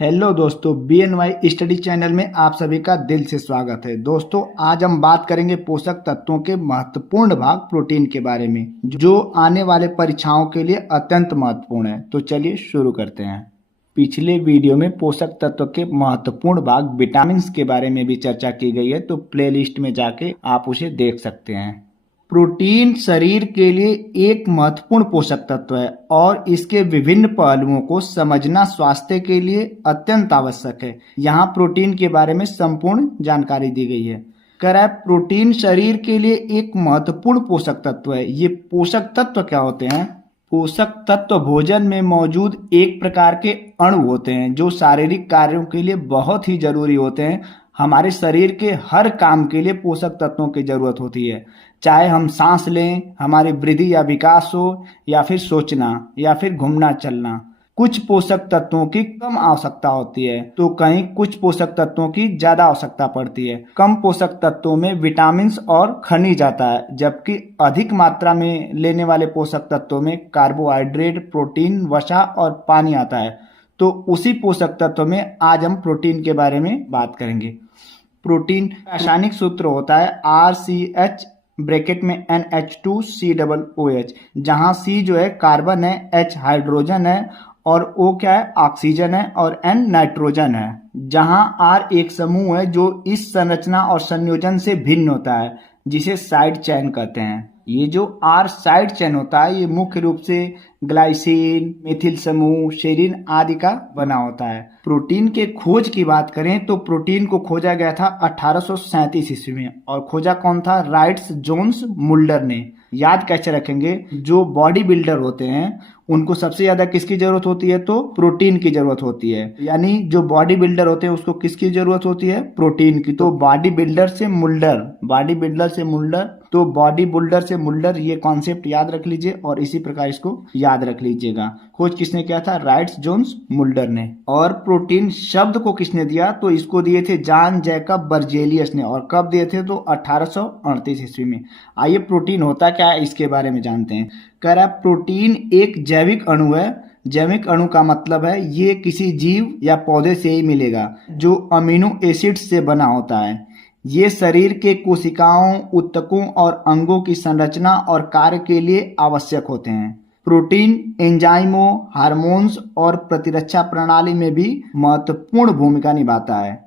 Hello दोस्तों, BNY study channel में आप सभी का दिल से स्वागत है। दोस्तों, आज हम बात करेंगे पोषक तत्वों के महत्वपूर्ण भाग प्रोटीन के बारे में, जो आने वाले परीक्षाओं के लिए अत्यंत महत्वपूर्ण है। तो चलिए शुरू करते हैं। पिछले वीडियो में पोषक तत्व के महत्वपूर्ण भाग विटामिन के बारे में भी चर्चा की गई है, तो प्लेलिस्ट में जाके आप उसे देख सकते हैं। प्रोटीन शरीर के लिए एक महत्वपूर्ण पोषक तत्व है और इसके विभिन्न पहलुओं को समझना स्वास्थ्य के लिए अत्यंत आवश्यक है। यहाँ प्रोटीन के बारे में संपूर्ण जानकारी दी गई है। प्रोटीन शरीर के लिए एक महत्वपूर्ण पोषक तत्व है। ये पोषक तत्व क्या होते हैं? पोषक तत्व भोजन में मौजूद एक प्रकार के अणु होते हैं जो शारीरिक कार्यों के लिए बहुत ही जरूरी होते हैं। हमारे शरीर के हर काम के लिए पोषक तत्वों की जरूरत होती है, चाहे हम सांस लें, हमारी वृद्धि या विकास हो, या फिर सोचना, या फिर घूमना चलना। कुछ पोषक तत्वों की कम आवश्यकता होती है तो कहीं कुछ पोषक तत्वों की ज्यादा आवश्यकता पड़ती है। कम पोषक तत्वों में विटामिन और खनिज आता है, जबकि अधिक मात्रा में लेने वाले पोषक तत्वों में कार्बोहाइड्रेट, प्रोटीन, वसा और पानी आता है। तो उसी पोषक तत्व में आज हम प्रोटीन के बारे में बात करेंगे। प्रोटीन रासायनिक सूत्र होता है RCH ब्रैकेट में NH2COOH, जहां C जो है कार्बन है, H हाइड्रोजन है और O क्या है? ऑक्सीजन है और N नाइट्रोजन है। जहां R एक समूह है जो इस संरचना और संयोजन से भिन्न होता है, जिसे साइड चेन कहते हैं। ये जो R साइड चेन होता है, ये मुख्य रूप से ग्लाइसिन, मेथिल समूह, सेरीन आदि का बना होता है। प्रोटीन के खोज की बात करें तो प्रोटीन को खोजा गया था 1837 ईस्वी में, और खोजा कौन था? राइट्स जोन्स मुल्डर ने। याद कैसे रखेंगे? जो बॉडी बिल्डर होते हैं उनको सबसे ज्यादा किसकी जरूरत होती है? तो प्रोटीन की जरूरत होती है। यानी जो बॉडी बिल्डर होते हैं उसको किसकी जरूरत होती है? प्रोटीन की। तो बॉडी बिल्डर से मुल्डर, बॉडी बिल्डर से मुल्डर, तो बॉडी बिल्डर से मुल्डर, ये कॉन्सेप्ट याद रख लीजिए और इसी प्रकार इसको याद रख लीजिएगा। खोज किसने किया था? राइट्स जोन्स मुल्डर ने। और प्रोटीन शब्द को किसने दिया? तो इसको दिए थे जॉन जैकब बर्जेलियस ने। और कब दिए थे? तो 1838 ईस्वी में। आइए प्रोटीन होता क्या है इसके बारे में जानते हैं। प्रोटीन एक जैविक अणु है। जैविक अणु का मतलब है ये किसी जीव या पौधे से ही मिलेगा जो अमीनो एसिड से बना होता है। ये शरीर के कोशिकाओं, ऊतकों और अंगों की संरचना और कार्य के लिए आवश्यक होते हैं। प्रोटीन एंजाइमों, हार्मोन्स और प्रतिरक्षा प्रणाली में भी महत्वपूर्ण भूमिका निभाता है।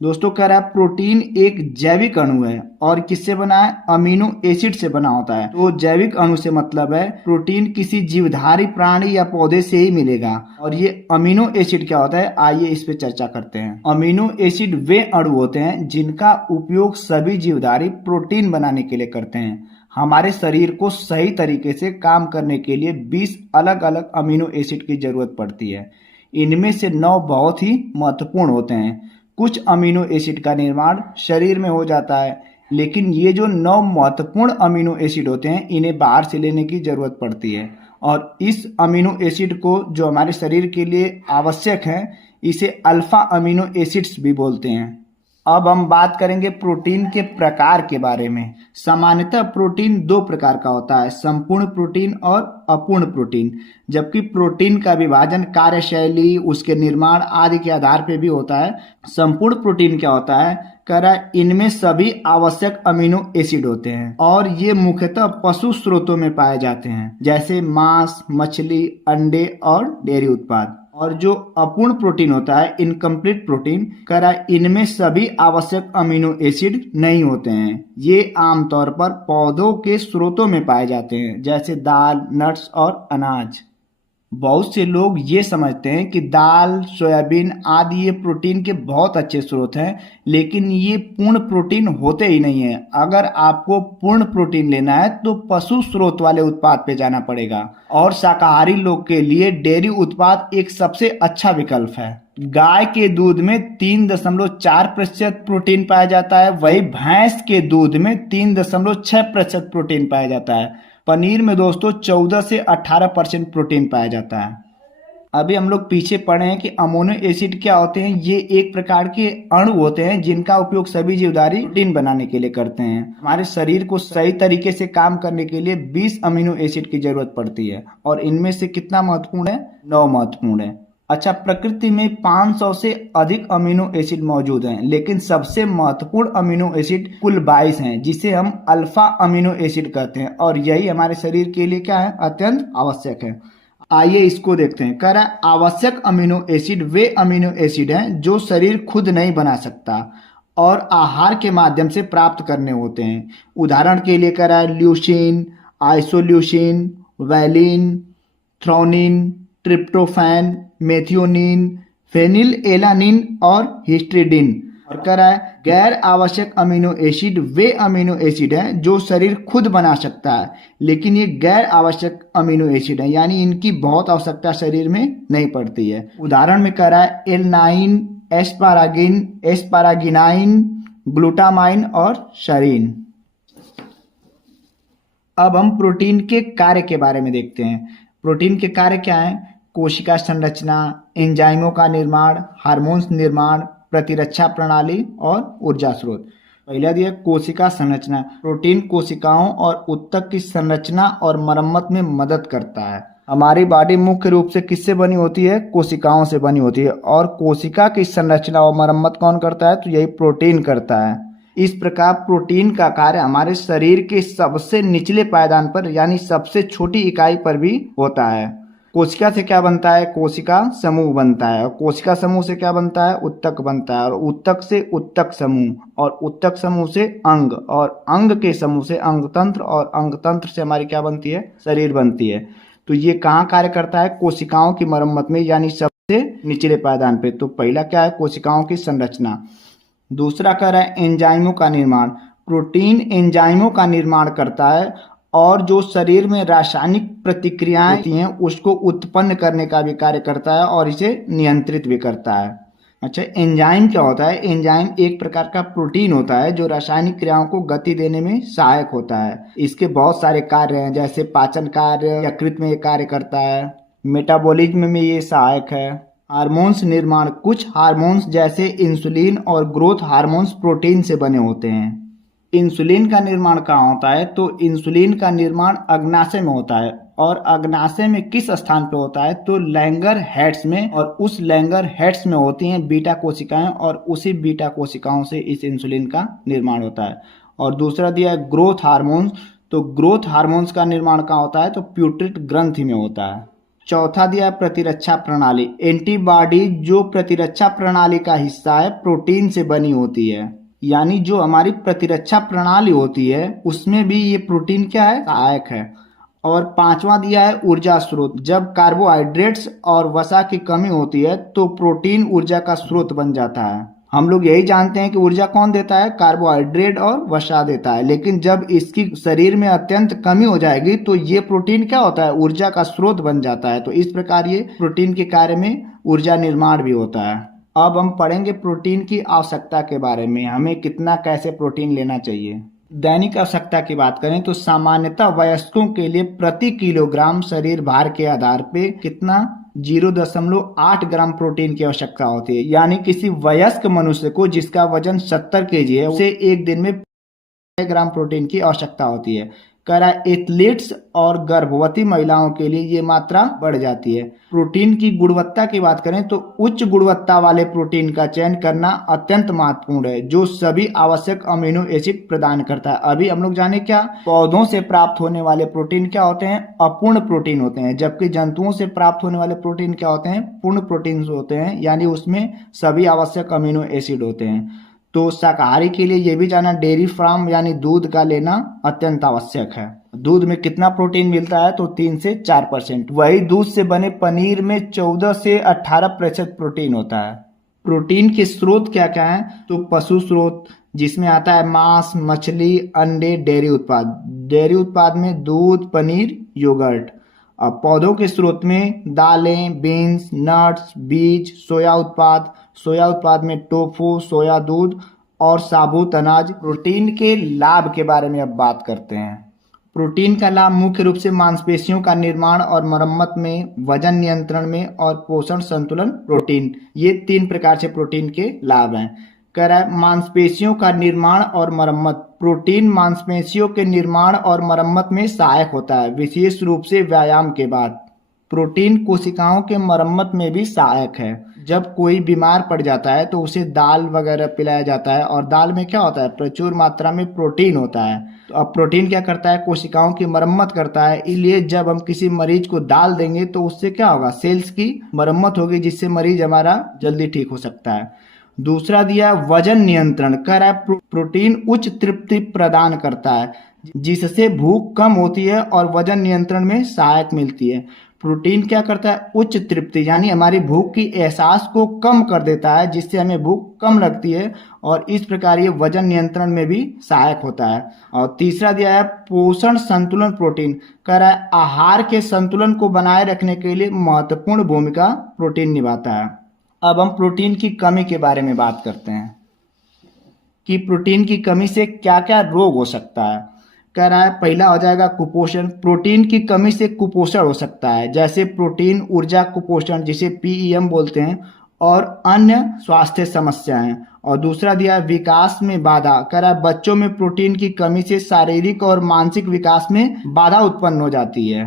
दोस्तों, प्रोटीन एक जैविक अणु है और किससे बना है? अमीनो एसिड से बना होता है। तो जैविक अणु से मतलब है प्रोटीन किसी जीवधारी प्राणी या पौधे से ही मिलेगा। और ये अमीनो एसिड क्या होता है, आइए इस पे चर्चा करते हैं। अमीनो एसिड वे अणु होते हैं जिनका उपयोग सभी जीवधारी प्रोटीन बनाने के लिए करते हैं। हमारे शरीर को सही तरीके से काम करने के लिए 20 अलग अलग अमीनो एसिड की जरूरत पड़ती है। इनमें से 9 बहुत ही महत्वपूर्ण होते हैं। कुछ अमीनो एसिड का निर्माण शरीर में हो जाता है, लेकिन ये जो 9 महत्वपूर्ण अमीनो एसिड होते हैं इन्हें बाहर से लेने की जरूरत पड़ती है। और इस अमीनो एसिड को जो हमारे शरीर के लिए आवश्यक है, इसे अल्फा अमीनो एसिड्स भी बोलते हैं। अब हम बात करेंगे प्रोटीन के प्रकार के बारे में। सामान्यतः प्रोटीन 2 प्रकार का होता है, संपूर्ण प्रोटीन और अपूर्ण प्रोटीन। जबकि प्रोटीन का विभाजन कार्यशैली, उसके निर्माण आदि के आधार पर भी होता है। संपूर्ण प्रोटीन क्या होता है? इनमें सभी आवश्यक अमीनो एसिड होते हैं और ये मुख्यतः पशु स्रोतों में पाए जाते हैं, जैसे मांस, मछली, अंडे और डेयरी उत्पाद। और जो अपूर्ण प्रोटीन होता है, इनकम्प्लीट प्रोटीन, इनमें सभी आवश्यक अमीनो एसिड नहीं होते हैं। ये आमतौर पर पौधों के स्रोतों में पाए जाते हैं, जैसे दाल, नट्स और अनाज। बहुत से लोग ये समझते हैं कि दाल, सोयाबीन आदि ये प्रोटीन के बहुत अच्छे स्रोत हैं, लेकिन ये पूर्ण प्रोटीन होते ही नहीं है। अगर आपको पूर्ण प्रोटीन लेना है तो पशु स्रोत वाले उत्पाद पे जाना पड़ेगा। और शाकाहारी लोग के लिए डेयरी उत्पाद एक सबसे अच्छा विकल्प है। गाय के दूध में 3.4% प्रोटीन पाया जाता है, वही भैंस के दूध में 3.6% प्रोटीन पाया जाता है। पनीर में दोस्तों 14 से 18% प्रोटीन पाया जाता है। अभी हम लोग पीछे पढ़े हैं कि अमीनो एसिड क्या होते हैं। ये एक प्रकार के अणु होते हैं जिनका उपयोग सभी जीवधारी प्रोटीन बनाने के लिए करते हैं। हमारे शरीर को सही तरीके से काम करने के लिए 20 अमीनो एसिड की जरूरत पड़ती है और इनमें से कितना महत्वपूर्ण है? 9 महत्वपूर्ण है। अच्छा, प्रकृति में 500 से अधिक अमीनो एसिड मौजूद हैं, लेकिन सबसे महत्वपूर्ण अमीनो एसिड कुल 22 हैं, जिसे हम अल्फा अमीनो एसिड कहते हैं, और यही हमारे शरीर के लिए क्या है, अत्यंत आवश्यक है। आइए इसको देखते हैं। कह रहा है आवश्यक अमीनो एसिड वे अमीनो एसिड हैं जो शरीर खुद नहीं बना सकता और आहार के माध्यम से प्राप्त करने होते हैं। उदाहरण के लिए कह रहा है leucine, isoleucine, valine, threonine, tryptophan, methionine, phenyl alanine और हिस्ट्रीडिन। और कह रहा है गैर आवश्यक अमीनो एसिड वे अमीनो एसिड हैं जो शरीर खुद बना सकता है, लेकिन ये गैर आवश्यक अमीनो एसिड हैं, यानी इनकी बहुत आवश्यकता शरीर में नहीं पड़ती है। उदाहरण में कह रहा है एलनाइन, एस्पारागिन, एस्पारागिनाइन, ग्लूटामाइन और शरीन। अब हम प्रोटीन के कार्य के बारे में देखते हैं। प्रोटीन के कार्य क्या हैं? कोशिका संरचना, एंजाइमों का निर्माण, हार्मोन्स निर्माण, प्रतिरक्षा प्रणाली और ऊर्जा स्रोत। पहला दिया कोशिका संरचना। प्रोटीन कोशिकाओं और ऊतक की संरचना और मरम्मत में मदद करता है। हमारी बॉडी मुख्य रूप से किससे बनी होती है? कोशिकाओं से बनी होती है, और कोशिका की संरचना और मरम्मत कौन करता है? तो यही प्रोटीन करता है। इस प्रकार प्रोटीन का कार्य हमारे शरीर के सबसे निचले पायदान पर, यानी सबसे छोटी इकाई पर भी होता है। कोशिका से क्या बनता है? कोशिका समूह बनता है, और कोशिका समूह से क्या बनता है? ऊतक बनता है, और ऊतक से ऊतक समूह, और ऊतक समूह से अंग, और अंग के समूह से अंग तंत्र, और अंग तंत्र से हमारी क्या बनती है? शरीर बनती है। तो ये कहाँ कार्य करता है? कोशिकाओं की मरम्मत में, यानी सबसे निचले पायदान पे। तो पहला क्या है? कोशिकाओं की संरचना। दूसरा कह रहा है एंजाइमों का निर्माण। प्रोटीन एंजाइमों का निर्माण करता है, और जो शरीर में रासायनिक प्रतिक्रियाएं होती हैं उसको उत्पन्न करने का भी कार्य करता है, और इसे नियंत्रित भी करता है। अच्छा, एंजाइम क्या होता है? एंजाइम एक प्रकार का प्रोटीन होता है जो रासायनिक क्रियाओं को गति देने में सहायक होता है। इसके बहुत सारे कार्य हैं, जैसे पाचन कार्य, यकृत में ये कार्य करता है, मेटाबॉलिज्म में ये सहायक है। हार्मोन्स निर्माण। कुछ हार्मोन्स जैसे इंसुलिन और ग्रोथ हार्मोन्स प्रोटीन से बने होते हैं। इंसुलिन का निर्माण कहाँ होता है? तो इंसुलिन का निर्माण अग्नाशय में होता है, और अग्नाशय में किस स्थान पे होता है? तो लैंगर हेड्स में, और उस लैंगर हेड्स में होती हैं बीटा कोशिकाएं, और उसी बीटा कोशिकाओं से इस इंसुलिन का निर्माण होता है। और दूसरा दिया है ग्रोथ हार्मोन्स। तो ग्रोथ हार्मोन्स का निर्माण कहाँ होता है? तो प्यूटरिट ग्रंथि में होता है। चौथा दिया है प्रतिरक्षा प्रणाली। एंटीबॉडी जो प्रतिरक्षा प्रणाली का हिस्सा है, प्रोटीन से बनी होती है, यानी जो हमारी प्रतिरक्षा प्रणाली होती है उसमें भी ये प्रोटीन क्या है? सहायक है। और पांचवा दिया है ऊर्जा स्रोत। जब कार्बोहाइड्रेट्स और वसा की कमी होती है तो प्रोटीन ऊर्जा का स्रोत बन जाता है। हम लोग यही जानते हैं कि ऊर्जा कौन देता है? कार्बोहाइड्रेट और वसा देता है, लेकिन जब इसकी शरीर में अत्यंत कमी हो जाएगी तो ये प्रोटीन क्या होता है? ऊर्जा का स्रोत बन जाता है। तो इस प्रकार ये प्रोटीन के कार्य में ऊर्जा निर्माण भी होता है। अब हम पढ़ेंगे प्रोटीन की आवश्यकता के बारे में, हमें कितना कैसे प्रोटीन लेना चाहिए। दैनिक आवश्यकता की बात करें तो सामान्यतः वयस्कों के लिए प्रति किलोग्राम शरीर भार के आधार पे कितना? 0.8 ग्राम प्रोटीन की आवश्यकता होती है। यानी किसी वयस्क मनुष्य को जिसका वजन 70 केजी है, उसे एक दिन में 6 ग्राम प्रोटीन की आवश्यकता होती है। कह रहा है एथलीट्स और गर्भवती महिलाओं के लिए ये मात्रा बढ़ जाती है। प्रोटीन की गुणवत्ता की बात करें तो उच्च गुणवत्ता वाले प्रोटीन का चयन करना अत्यंत महत्वपूर्ण है, जो सभी आवश्यक अमीनो एसिड प्रदान करता है। अभी हम लोग जाने क्या, पौधों से प्राप्त होने वाले प्रोटीन क्या होते हैं? अपूर्ण प्रोटीन होते हैं, जबकि जंतुओं से प्राप्त होने वाले प्रोटीन क्या होते हैं? पूर्ण प्रोटीन होते हैं, यानी उसमें सभी आवश्यक अमीनो एसिड होते हैं। तो शाकाहारी के लिए ये भी जाना, डेयरी फार्म यानी दूध का लेना अत्यंत आवश्यक है। दूध में कितना प्रोटीन मिलता है? तो 3 से 4%। वही दूध से बने पनीर में 14 से 18% प्रोटीन होता है। प्रोटीन के स्रोत क्या क्या हैं? तो पशु स्रोत, जिसमें आता है मांस, मछली, अंडे, डेयरी उत्पाद। डेयरी उत्पाद में दूध, पनीर, योगर्ट। अब पौधों के स्रोत में दालें, बीन्स, नट्स, बीज, सोया उत्पाद में टोफू, सोया दूध और साबुत अनाज। प्रोटीन के लाभ के बारे में अब बात करते हैं। प्रोटीन का लाभ मुख्य रूप से मांसपेशियों का निर्माण और मरम्मत में, वजन नियंत्रण में और पोषण संतुलन। प्रोटीन, ये 3 प्रकार से प्रोटीन के लाभ हैं। कह रहा है मांसपेशियों का निर्माण और मरम्मत। प्रोटीन मांसपेशियों के निर्माण और मरम्मत में सहायक होता है, विशेष रूप से व्यायाम के बाद। प्रोटीन कोशिकाओं के मरम्मत में भी सहायक है। जब कोई बीमार पड़ जाता है तो उसे दाल वगैरह पिलाया जाता है, और दाल में क्या होता है, प्रचुर मात्रा में प्रोटीन होता है। तो अब प्रोटीन क्या करता है, कोशिकाओं की मरम्मत करता है। इसलिए जब हम किसी मरीज को दाल देंगे तो उससे क्या होगा, सेल्स की मरम्मत होगी, जिससे मरीज हमारा जल्दी ठीक हो सकता है। दूसरा दिया वजन नियंत्रण, कह रहा है प्रोटीन उच्च तृप्ति प्रदान करता है, जिससे भूख कम होती है और वजन नियंत्रण में सहायक मिलती है। प्रोटीन क्या करता है, उच्च तृप्ति यानी हमारी भूख की एहसास को कम कर देता है, जिससे हमें भूख कम लगती है, और इस प्रकार ये वजन नियंत्रण में भी सहायक होता है। और तीसरा दिया है पोषण संतुलन प्रोटीन, कह रहा है आहार के संतुलन को बनाए रखने के लिए महत्वपूर्ण भूमिका प्रोटीन निभाता है। अब हम प्रोटीन की कमी के बारे में बात करते हैं कि प्रोटीन की कमी से क्या क्या रोग हो सकता है। कह रहा है पहला हो जाएगा कुपोषण। प्रोटीन की कमी से कुपोषण हो सकता है, जैसे प्रोटीन ऊर्जा कुपोषण, जिसे पीईएम बोलते हैं, और अन्य स्वास्थ्य समस्याएं। और दूसरा दिया है विकास में बाधा, कह रहा है बच्चों में प्रोटीन की कमी से शारीरिक और मानसिक विकास में बाधा उत्पन्न हो जाती है।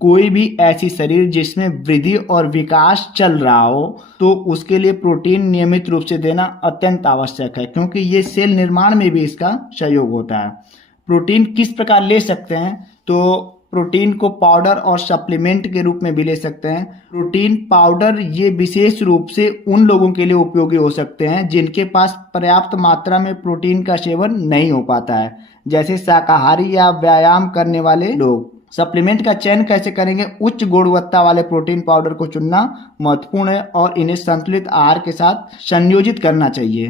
कोई भी ऐसी शरीर जिसमें वृद्धि और विकास चल रहा हो तो उसके लिए प्रोटीन नियमित रूप से देना अत्यंत आवश्यक है, क्योंकि ये सेल निर्माण में भी इसका सहयोग होता है। प्रोटीन किस प्रकार ले सकते हैं, तो प्रोटीन को पाउडर और सप्लीमेंट के रूप में भी ले सकते हैं। प्रोटीन पाउडर ये विशेष रूप से उन लोगों के लिए उपयोगी हो सकते हैं जिनके पास पर्याप्त मात्रा में प्रोटीन का सेवन नहीं हो पाता है, जैसे शाकाहारी या व्यायाम करने वाले लोग। सप्लीमेंट का चयन कैसे करेंगे, उच्च गुणवत्ता वाले प्रोटीन पाउडर को चुनना महत्वपूर्ण है और इन्हें संतुलित आहार के साथ संयोजित करना चाहिए।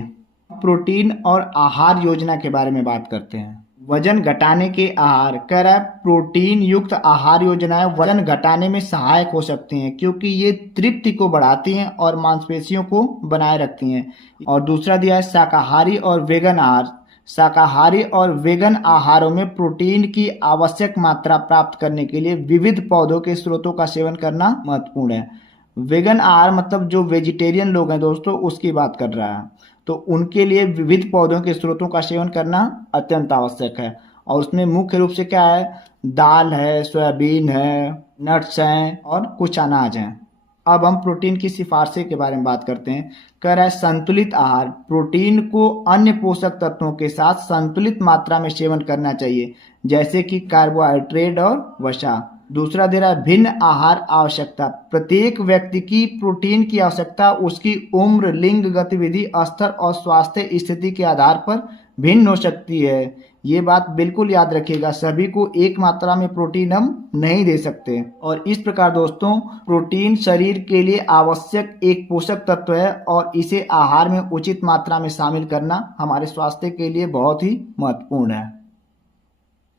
प्रोटीन और आहार योजना के बारे में बात करते हैं। वजन घटाने के आहार, कह रहा है प्रोटीन युक्त आहार योजनाएं वजन घटाने में सहायक हो सकती हैं, क्योंकि ये तृप्ति को बढ़ाती हैं और मांसपेशियों को बनाए रखती हैं। और दूसरा दिया है शाकाहारी और वेगन आहार। शाकाहारी और वेगन आहारों में प्रोटीन की आवश्यक मात्रा प्राप्त करने के लिए विविध पौधों के स्रोतों का सेवन करना महत्वपूर्ण है। वेगन आहार मतलब जो वेजिटेरियन लोग हैं दोस्तों, उसकी बाट कर रहा है। तो उनके लिए विविध पौधों के स्रोतों का सेवन करना अत्यंत आवश्यक है, और उसमें मुख्य रूप से क्या है, दाल है, सोयाबीन है, नट्स हैं और कुछ अनाज हैं। अब हम प्रोटीन की सिफारिशें के बारे में बात करते हैं। कह रहा है संतुलित आहार, प्रोटीन को अन्य पोषक तत्वों के साथ संतुलित मात्रा में सेवन करना चाहिए, जैसे कि कार्बोहाइड्रेट और वसा। दूसरा दे रहा है भिन्न आहार आवश्यकता, प्रत्येक व्यक्ति की प्रोटीन की आवश्यकता उसकी उम्र, लिंग, गतिविधि स्तर और स्वास्थ्य स्थिति के आधार पर भिन्न हो सकती है। ये बात बिल्कुल याद रखिएगा, सभी को एक मात्रा में प्रोटीन हम नहीं दे सकते। और इस प्रकार दोस्तों प्रोटीन शरीर के लिए आवश्यक एक पोषक तत्व है, और इसे आहार में उचित मात्रा में शामिल करना हमारे स्वास्थ्य के लिए बहुत ही महत्वपूर्ण है।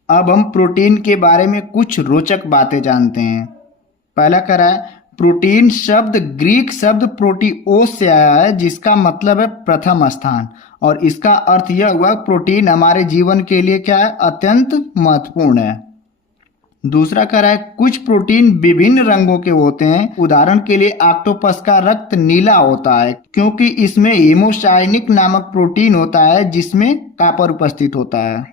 अब हम प्रोटीन के बारे में कुछ रोचक बातें जानते हैं। पहला कह रहा है प्रोटीन शब्द ग्रीक शब्द प्रोटीओस से आया है, जिसका मतलब है प्रथम स्थान, और इसका अर्थ यह हुआ प्रोटीन हमारे जीवन के लिए क्या है, अत्यंत महत्वपूर्ण है। दूसरा कह रहा है कुछ प्रोटीन विभिन्न रंगों के होते हैं। उदाहरण के लिए ऑक्टोपस का रक्त नीला होता है क्योंकि इसमें हीमोसायनिक नामक प्रोटीन होता है, जिसमें कॉपर उपस्थित होता है।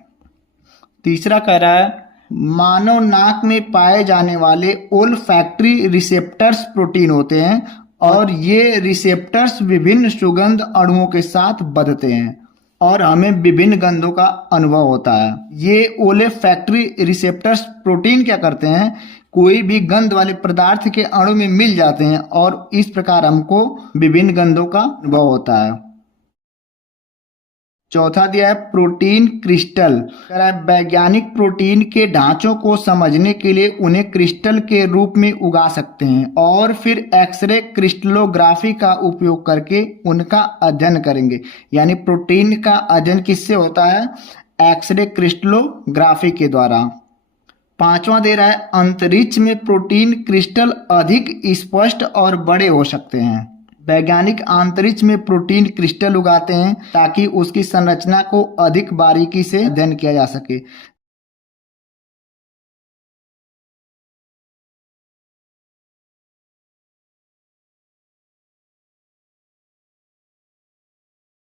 तीसरा कह रहा है मानव नाक में पाए जाने वाले ओल्फैक्टरी रिसेप्टर्स प्रोटीन होते हैं, और ये रिसेप्टर्स विभिन्न सुगंध अणुओं के साथ बंधते हैं और हमें विभिन्न गंधों का अनुभव होता है। ये ओल्फैक्टरी रिसेप्टर्स प्रोटीन क्या करते हैं, कोई भी गंध वाले पदार्थ के अणु में मिल जाते हैं, और इस प्रकार हमको विभिन्न गंधों का अनुभव होता है। चौथा दिया है प्रोटीन क्रिस्टल, वैज्ञानिक प्रोटीन के ढांचों को समझने के लिए उन्हें क्रिस्टल के रूप में उगा सकते हैं और फिर एक्सरे क्रिस्टलोग्राफी का उपयोग करके उनका अध्ययन करेंगे। यानी प्रोटीन का अध्ययन किससे होता है, एक्सरे क्रिस्टलोग्राफी के द्वारा। पांचवा दे रहा है अंतरिक्ष में प्रोटीन क्रिस्टल अधिक स्पष्ट और बड़े हो सकते हैं। वैज्ञानिक अंतरिक्ष में प्रोटीन क्रिस्टल उगाते हैं ताकि उसकी संरचना को अधिक बारीकी से अध्ययन किया जा सके।